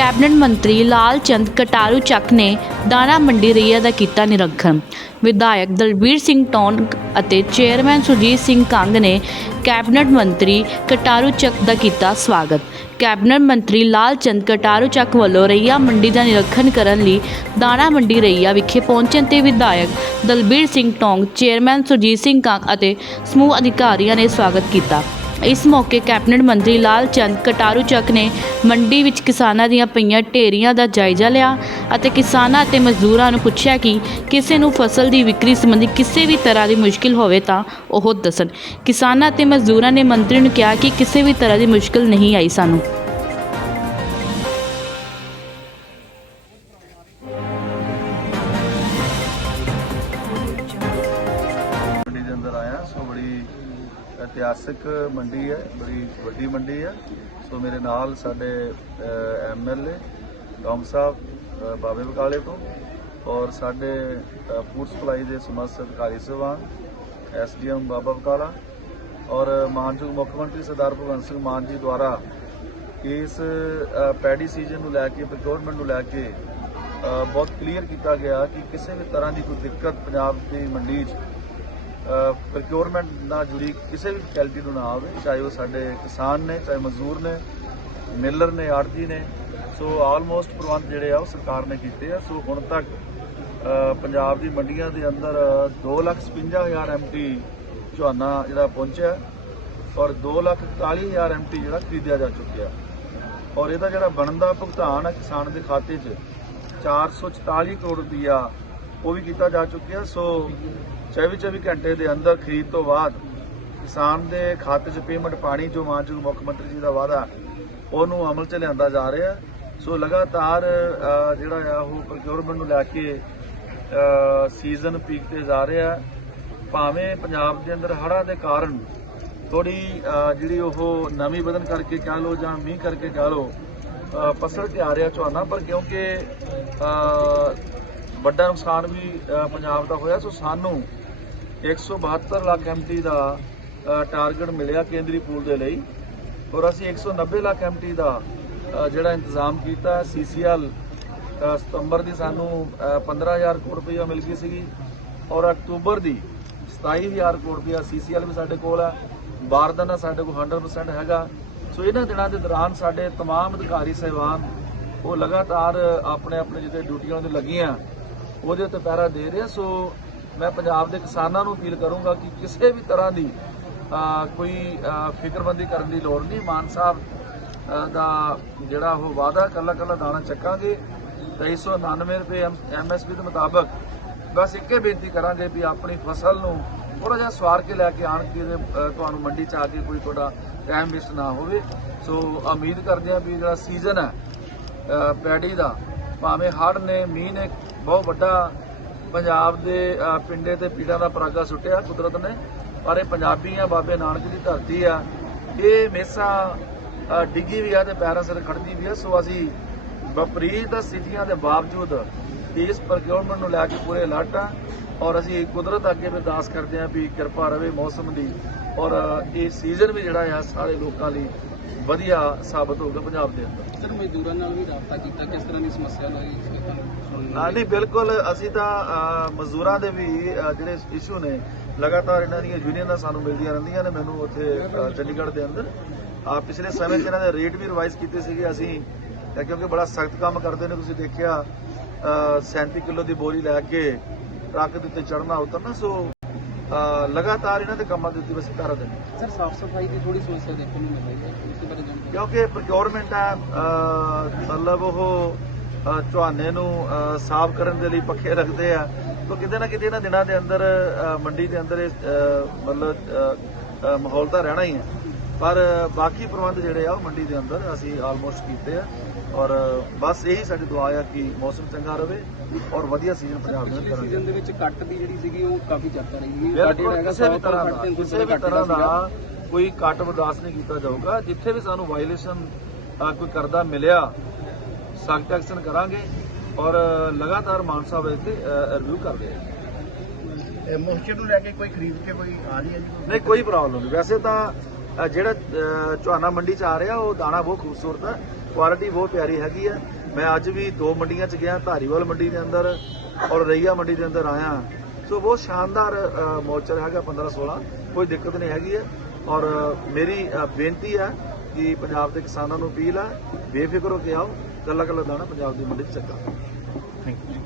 Cabinet ਮੰਤਰੀ ਲਾਲ ਚੰਦ ਕਟਾਰੂ ਚੱਕ ਨੇ ਦਾਣਾ ਮੰਡੀ ਰਈਆ ਦਾ ਕੀਤਾ ਨਿਰੀਖਣ। ਵਿਧਾਇਕ ਦਲਬੀਰ ਸਿੰਘ ਟੌਂਗ ਅਤੇ ਚੇਅਰਮੈਨ ਸੁਜੀਤ ਸਿੰਘ ਕੰਗ ਨੇ ਕੈਬਨਿਟ ਮੰਤਰੀ ਕਟਾਰੂ ਚੱਕ ਦਾ ਕੀਤਾ ਸਵਾਗਤ। ਕੈਬਨਿਟ ਮੰਤਰੀ ਲਾਲ ਚੰਦ ਕਟਾਰੂ ਚੱਕ ਵੱਲੋਂ ਰਈਆ ਮੰਡੀ ਦਾ ਨਿਰੀਖਣ ਕਰਨ ਲਈ ਦਾਣਾ ਮੰਡੀ ਰਈਆ ਵਿਖੇ ਪਹੁੰਚਣ ਤੇ ਵਿਧਾਇਕ ਦਲਬੀਰ ਸਿੰਘ ਟੌਂਗ, ਚੇਅਰਮੈਨ ਸੁਜੀਤ ਸਿੰਘ ਕੰਗ ਅਤੇ ਸਮੂਹ ਅਧਿਕਾਰੀਆਂ ਨੇ ਸਵਾਗਤ ਕੀਤਾ। ਇਸ ਮੌਕੇ ਕੈਬਨਿਟ ਮੰਤਰੀ ਲਾਲ ਚੰਦ ਕਟਾਰੂ ਚੱਕ ਨੇ ਮੰਡੀ ਵਿੱਚ ਕਿਸਾਨਾਂ ਦੀਆਂ ਪਈਆਂ ਢੇਰੀਆਂ ਦਾ ਜਾਇਜ਼ਾ ਲਿਆ ਅਤੇ ਕਿਸਾਨਾਂ ਅਤੇ ਮਜ਼ਦੂਰਾਂ ਨੂੰ ਪੁੱਛਿਆ ਕਿ ਕਿਸੇ ਨੂੰ ਫਸਲ ਦੀ ਵਿਕਰੀ ਸੰਬੰਧੀ ਕਿਸੇ ਵੀ ਤਰ੍ਹਾਂ ਦੀ ਮੁਸ਼ਕਿਲ ਹੋਵੇ ਤਾਂ ਉਹ ਦੱਸਣ। ਕਿਸਾਨਾਂ ਅਤੇ ਮਜ਼ਦੂਰਾਂ ਨੇ ਮੰਤਰੀ ਨੂੰ ਕਿਹਾ ਕਿ ਕਿਸੇ ਵੀ ਤਰ੍ਹਾਂ ਦੀ ਮੁਸ਼ਕਿਲ ਨਹੀਂ ਆਈ ਸਾਨੂੰ। ਇਤਿਹਾਸਕ ਮੰਡੀ ਹੈ ਬੜੀ ਵੱਡੀ ਮੰਡੀ ਹੈ। ਸੋ ਮੇਰੇ ਨਾਲ ਸਾਡੇ ਐਮਐਲਏ ਗੌਮ ਸਾਹਿਬ ਬਾਬੇ ਬਕਾਲੇ ਤੋਂ ਔਰ ਸਾਡੇ ਫੂਡ ਸਪਲਾਈ ਦੇ ਸਮਸਤ ਅਧਿਕਾਰੀ ਸਹਿਬਾਨ ਐਸਡੀਐਮ ਬਾਬਾ ਬਕਾਲਾ ਔਰ ਮਾਨਯੋਗ ਮੁੱਖ ਮੰਤਰੀ ਸਰਦਾਰ ਭਗਵੰਤ ਸਿੰਘ ਮਾਨ ਜੀ ਦੁਆਰਾ ਇਸ ਅ, ਪੈਡੀ ਸੀਜ਼ਨ ਨੂੰ ਲੈ ਕੇ ਪ੍ਰੋਕਿਉਰਮੈਂਟ ਨੂੰ ਲੈ ਕੇ ਬਹੁਤ ਕਲੀਅਰ ਕੀਤਾ ਗਿਆ ਕਿ ਕਿਸੇ ਵੀ ਤਰ੍ਹਾਂ ਦੀ ਕੋਈ ਦਿੱਕਤ ਪੰਜਾਬ ਦੀ ਮੰਡੀ 'ਚ ਪ੍ਰੋਕਿਉਰਮੈਂਟ ਨਾਲ ਜੁੜੀ ਕਿਸੇ ਵੀ ਫੈਕਲਟੀ ਨੂੰ ਨਾ ਆਵੇ, ਚਾਹੇ ਉਹ ਸਾਡੇ ਕਿਸਾਨ ਨੇ, ਚਾਹੇ ਮਜ਼ਦੂਰ ਨੇ ਮਿਲਰ ਨੇ ਆੜਤੀ ਨੇ, ਸੋ ਆਲਮੋਸਟ ਪ੍ਰਬੰਧ ਜਿਹੜੇ ਆ ਉਹ ਸਰਕਾਰ ਨੇ ਕੀਤੇ ਆ। ਸੋ ਹੁਣ ਤੱਕ ਪੰਜਾਬ ਦੀ ਮੰਡੀਆਂ ਦੇ ਅੰਦਰ 255000 ਐਮਟੀ ਝੋਨਾ ਜਿਹੜਾ ਪਹੁੰਚਿਆ ਔਰ 241000 ਐਮਟੀ ਜਿਹੜਾ ਖਰੀਦਿਆ ਜਾ ਚੁੱਕਿਆ ਔਰ ਇਹਦਾ ਜਿਹੜਾ ਬਣਦਾ ਭੁਗਤਾਨ ਆ ਕਿਸਾਨ ਦੇ ਖਾਤੇ 'ਚ 444 ਕਰੋੜ ਰੁਪਈਆ ਉਹ ਵੀ ਕੀਤਾ ਜਾ ਚੁੱਕਿਆ। ਸੋ 24 24 ਘੰਟੇ ਦੇ ਅੰਦਰ ਖਰੀਦ ਤੋਂ ਬਾਅਦ ਕਿਸਾਨ ਦੇ ਖਾਤੇ 'ਚ ਪੇਮੈਂਟ ਪਾਣੀ ਜੋ ਮਾਨਯੋਗ ਮੁੱਖ ਮੰਤਰੀ ਜੀ ਦਾ ਵਾਅਦਾ ਉਹਨੂੰ ਅਮਲ 'ਚ ਲਿਆਂਦਾ ਜਾ ਰਿਹਾ। ਸੋ ਲਗਾਤਾਰ ਜਿਹੜਾ ਆ ਉਹ ਪ੍ਰੋਕਿਉਰਮੈਂਟ ਨੂੰ ਲੈ ਕੇ ਸੀਜ਼ਨ ਪੀਕ ਤੇ ਜਾ ਰਿਹਾ। ਭਾਵੇਂ ਪੰਜਾਬ ਦੇ ਅੰਦਰ ਹੜ੍ਹਾਂ ਦੇ ਕਾਰਨ ਥੋੜੀ ਜਿਹੜੀ ਉਹ ਨਵੀਂ ਬਦਨ ਕਰਕੇ ਕਹਿ ਲੋ ਜਾਂ ਮੀਂਹ ਕਰਕੇ ਕਹਿ ਲੋ ਅ, ਪਸਰ ਤੇ ਆ ਰਿਹਾ ਝੋਨਾ ਪਰ ਕਿਉਂਕਿ ਵੱਡਾ ਨੁਕਸਾਨ ਵੀ ਪੰਜਾਬ ਦਾ ਹੋਇਆ। ਸੋ ਸਾਨੂੰ 172 ਲੱਖ ਐਮਟੀ ਦਾ ਅ, ਟਾਰਗੇਟ ਮਿਲਿਆ ਕੇਂਦਰੀ ਪੂਲ ਦੇ ਲਈ ਔਰ ਅਸੀਂ 190 ਲੱਖ ਐਮਟੀ ਦਾ ਅ, ਜਿਹੜਾ ਇੰਤਜ਼ਾਮ ਕੀਤਾ ਸੀਸੀਐਲ ਸਤੰਬਰ ਦੀ ਸਾਨੂੰ ਅ, 15000 ਕਰੋੜ ਰੁਪਈਆ ਮਿਲ ਗਈ ਸੀਗੀ ਔਰ ਅਕਤੂਬਰ ਦੀ 27000 ਕਰੋੜ ਰੁਪਈਆ ਸੀਸੀਐਲ ਵੀ ਸਾਡੇ ਕੋਲ ਹੈ ਬਾਰਦਾਨਾ ਸਾਡੇ ਕੋਲ 100% ਹੈਗਾ ਸੋ ਇਹਨਾਂ ਦਿਨਾਂ ਦੇ ਦੌਰਾਨ ਸਾਡੇ तमाम ਅਧਿਕਾਰੀ ਸਹਿਬਾਨ ਉਹ ਲਗਾਤਾਰ ਆਪਣੇ ਆਪਣੇ ਜਿੱਥੇ ਡਿਊਟੀਆਂ ਤੇ ਲੱਗੀਆਂ ਉਹਦੇ ਉੱਤੇ ਪਹਿਰਾ ਦੇ ਰਹੇ ਆ। ਸੋ ਮੈਂ ਪੰਜਾਬ ਦੇ ਕਿਸਾਨਾਂ ਨੂੰ ਅਪੀਲ ਕਰੂੰਗਾ ਕਿ ਕਿਸੇ ਵੀ ਤਰ੍ਹਾਂ ਦੀ ਕੋਈ ਫਿਕਰਬੰਦੀ ਕਰਨ ਦੀ ਲੋੜ ਨਹੀਂ। ਮਾਨ ਸਾਹਿਬ ਦਾ ਜਿਹੜਾ ਉਹ ਵਾਅਦਾ ਕੱਲਾ ਕੱਲਾ ਦਾਣਾ ਚੱਕਾਂਗੇ। 2399 ਰੁਪਏ ਐਮਐਸਪੀ ਦੇ ਮੁਤਾਬਕ ਬਸ ਇੱਕੇ ਬੇਨਤੀ ਕਰਾਂਗੇ ਵੀ ਆਪਣੀ ਫਸਲ ਨੂੰ ਥੋੜਾ ਜਿਹਾ ਸਵਾਰ ਕੇ ਲੈ ਕੇ ਆਣ ਕੇ ਤੁਹਾਨੂੰ ਮੰਡੀ ਚ ਆ ਕੇ ਕੋਈ ਤੁਹਾਡਾ ਟਾਈਮ ਵੇਸਟ ਨਾ ਹੋਵੇ। ਸੋ ਉਮੀਦ ਕਰਦੇ ਹਾਂ ਵੀ ਜਿਹੜਾ ਸੀਜ਼ਨ ਹੈ ਅ, ਪੈਡੀ ਦਾ ਭਾਵੇਂ ਹੜ੍ਹ ਨੇ ਮੀਂਹ ਨੇ ਬਹੁਤ ਵੱਡਾ ਪੰਜਾਬ ਦੇ ਪਿੰਡੇ ਤੇ ਪੀੜਾਂ ਦਾ ਪਰਾਗਾ ਸੁੱਟਿਆ ਕੁਦਰਤ ਨੇ, ਪਰ ਇਹ ਪੰਜਾਬੀ ਆ, ਬਾਬੇ ਨਾਨਕ ਦੀ ਧਰਤੀ ਆ। ਇਹ ਹਮੇਸ਼ਾ ਡਿੱਗੀ ਵੀ ਆ ਤੇ ਪੈਰਾਂ ਸਿਰ ਖੜਦੀ ਵੀ ਆ। ਸੋ ਅਸੀਂ ਵਿਪਰੀਤ ਸਥਿਤੀਆਂ ਦੇ ਬਾਵਜੂਦ ਇਸ ਪ੍ਰੋਕਿਉਰਮੈਂਟ ਨੂੰ ਲੈ ਕੇ ਪੂਰੇ ਅਲਰਟ ਆ ਔਰ ਅਸੀਂ ਕੁਦਰਤ ਅੱਗੇ ਅਰਦਾਸ ਕਰਦੇ ਹਾਂ ਵੀ ਕਿਰਪਾ ਰਵੇ ਮੌਸਮ ਦੀ। ਔਰ ਇਹ ਸੀਜ਼ਨ ਵੀ ਜਿਹੜਾ ਆ ਸਾਰੇ ਲੋਕਾਂ ਲਈ ਵਧੀਆ ਸਾਬਤ ਹੋਊਗਾ ਪੰਜਾਬ ਦੇ ਅੰਦਰ। ਸਰ ਮਜ਼ਦੂਰਾਂ ਨਾਲ ਵੀ ਰਾਬਤਾ ਕੀਤਾ ਕਿਸ ਤਰ੍ਹਾਂ ਦੀ ਸਮੱਸਿਆ ਸੁਣਨ ਹਾਂ ਨਹੀਂ ਬਿਲਕੁਲ ਅਸੀਂ ਤਾਂ ਮਜ਼ਦੂਰਾਂ ਦੇ ਵੀ ਜਿਹੜੇ ਇਸ਼ੂ ਨੇ ਲਗਾਤਾਰ ਇਹਨਾਂ ਦੀਆਂ ਯੂਨੀਅਨਾਂ ਸਾਨੂੰ ਮਿਲਦੀਆਂ ਰਹਿੰਦੀਆਂ ਨੇ ਮੈਨੂੰ ਉੱਥੇ ਚੰਡੀਗੜ੍ਹ ਦੇ ਅੰਦਰ। ਆ ਪਿਛਲੇ ਸਮੇਂ 'ਚ ਇਹਨਾਂ ਦੇ ਰੇਟ ਵੀ ਰਿਵਾਈਜ਼ ਕੀਤੇ ਸੀਗੇ ਅਸੀਂ ਕਿਉਂਕਿ ਬੜਾ ਸਖਤ ਕੰਮ ਕਰਦੇ ਨੇ ਤੁਸੀਂ ਦੇਖਿਆ ਅ, 37 ਕਿਲੋ ਦੀ ਬੋਰੀ ਲੈ ਕੇ ਟਰੱਕ ਦੇ ਉੱਤੇ ਚੜਨਾ ਉਤਰਨਾ ਸੋ ਲਗਾਤਾਰ ਇਹਨਾਂ ਦੇ ਕੰਮਾਂ ਦੇ ਉੱਤੇ ਵਸੇ ਕਰ ਰਹੇ ਨੇ। ਸਰ ਸਾਫ਼ ਸਫ਼ਾਈ ਦੀ ਥੋੜੀ ਸਮੱਸਿਆ ਦੇਖਣ ਨੂੰ ਮਿਲ ਰਹੀ ਹੈ ਇਸ ਬਾਰੇ ਜਾਣਕਾਰੀ ਕਿਉਂਕਿ ਪ੍ਰੋਕਿਉਰਮੈਂਟ ਹੈ ਮਤਲਬ ਉਹ ਝੋਨੇ ਨੂੰ ਸਾਫ਼ ਕਰਨ ਦੇ ਲਈ ਪੱਖੇ ਰੱਖਦੇ ਆ। ਤਾਂ ਕਿਤੇ ਨਾ ਕਿਤੇ ਇਹਨਾਂ ਦਿਨਾਂ ਦੇ ਅੰਦਰ ਮੰਡੀ ਦੇ ਅੰਦਰ ਮਤਲਬ ਮਾਹੌਲ ਤਾਂ ਰਹਿਣਾ ਹੀ ਹੈ। ਪਰ ਬਾਕੀ ਪ੍ਰਬੰਧ ਜਿਹੜੇ ਆ ਉਹ ਮੰਡੀ ਦੇ ਅੰਦਰ ਅਸੀਂ ਆਲਮੋਸਟ ਕੀਤੇ ਆ। ਔਰ ਬਸ ਇਹੀ ਸਾਡੀ ਦੁਆ ਆ ਕਿ ਮੌਸਮ ਚੰਗਾ ਰਵੇ ਔਰ ਵਧੀਆ ਸੀਜ਼ਨ ਪੰਜਾਬ ਦੇ ਅੰਦਰ ਸੀਜ਼ਨ ਦੇ ਵਿੱਚ ਕੱਟ ਦੀ ਜਿਹੜੀ ਸੀਗੀ ਉਹ ਕਾਫੀ ਚਰਚਾ ਰਹੀ ਸੀ। ਬਿਲਕੁਲ ਕਿਸੇ ਵੀ ਤਰ੍ਹਾਂ ਦਾ ਕਿਸੇ ਵੀ ਤਰ੍ਹਾਂ ਦਾ ਕੋਈ ਕੱਟ ਬਰਦਾਸ਼ਤ ਨਹੀਂ ਕੀਤਾ ਜਾਊਗਾ। ਜਿੱਥੇ ਵੀ ਸਾਨੂੰ ਵਾਇਲੇਸ਼ਨ ਕੋਈ ਕਰਦਾ ਮਿਲਿਆ ਸਖਤ ਐਕਸ਼ਨ ਕਰਾਂਗੇ ਔਰ ਲਗਾਤਾਰ ਮਾਨ ਸਾਹਿਬ ਤੇ ਰਿਵਿਊ ਕਰਦੇ ਆ। ਮੋਰਚੇ ਨੂੰ ਲੈ ਕੇ ਕੋਈ ਖਰੀਦ ਕੇ ਕੋਈ ਆ ਰਹੀ ਹੈ ਜੀ? ਨਹੀਂ ਕੋਈ ਪ੍ਰੋਬਲਮ ਨਹੀਂ। ਵੈਸੇ ਤਾਂ ਜਿਹੜਾ ਅ, ਝੋਨਾ ਮੰਡੀ ਚ ਆ ਰਿਹਾ ਉਹ ਦਾਣਾ ਬਹੁਤ ਖੂਬਸੂਰਤ ਹੈ ਕੁਆਲਿਟੀ ਬਹੁਤ ਪਿਆਰੀ ਹੈਗੀ ਹੈ। ਮੈਂ ਅੱਜ ਵੀ ਦੋ ਮੰਡੀਆਂ 'ਚ ਗਿਆ ਧਾਰੀਵਾਲ ਮੰਡੀ ਦੇ ਅੰਦਰ ਔਰ ਰਈਆ ਮੰਡੀ ਦੇ ਅੰਦਰ ਆਇਆ। ਸੋ ਬਹੁਤ ਸ਼ਾਨਦਾਰ ਅ, ਮੋਚਰ ਹੈਗਾ 15 16 ਕੋਈ ਦਿੱਕਤ ਨਹੀਂ ਹੈਗੀ ਹੈ। ਔਰ ਮੇਰੀ ਬੇਨਤੀ ਹੈ ਕਿ ਪੰਜਾਬ ਦੇ ਕਿਸਾਨਾਂ ਨੂੰ ਅਪੀਲ ਹੈ ਬੇਫਿਕਰ ਹੋ ਕੇ ਆਓ ਕੱਲਾ ਕੱਲਾ ਦਾਣਾ ਪੰਜਾਬ ਦੀ ਮੰਡੀ 'ਚ ਚੱਕਾ। Thank you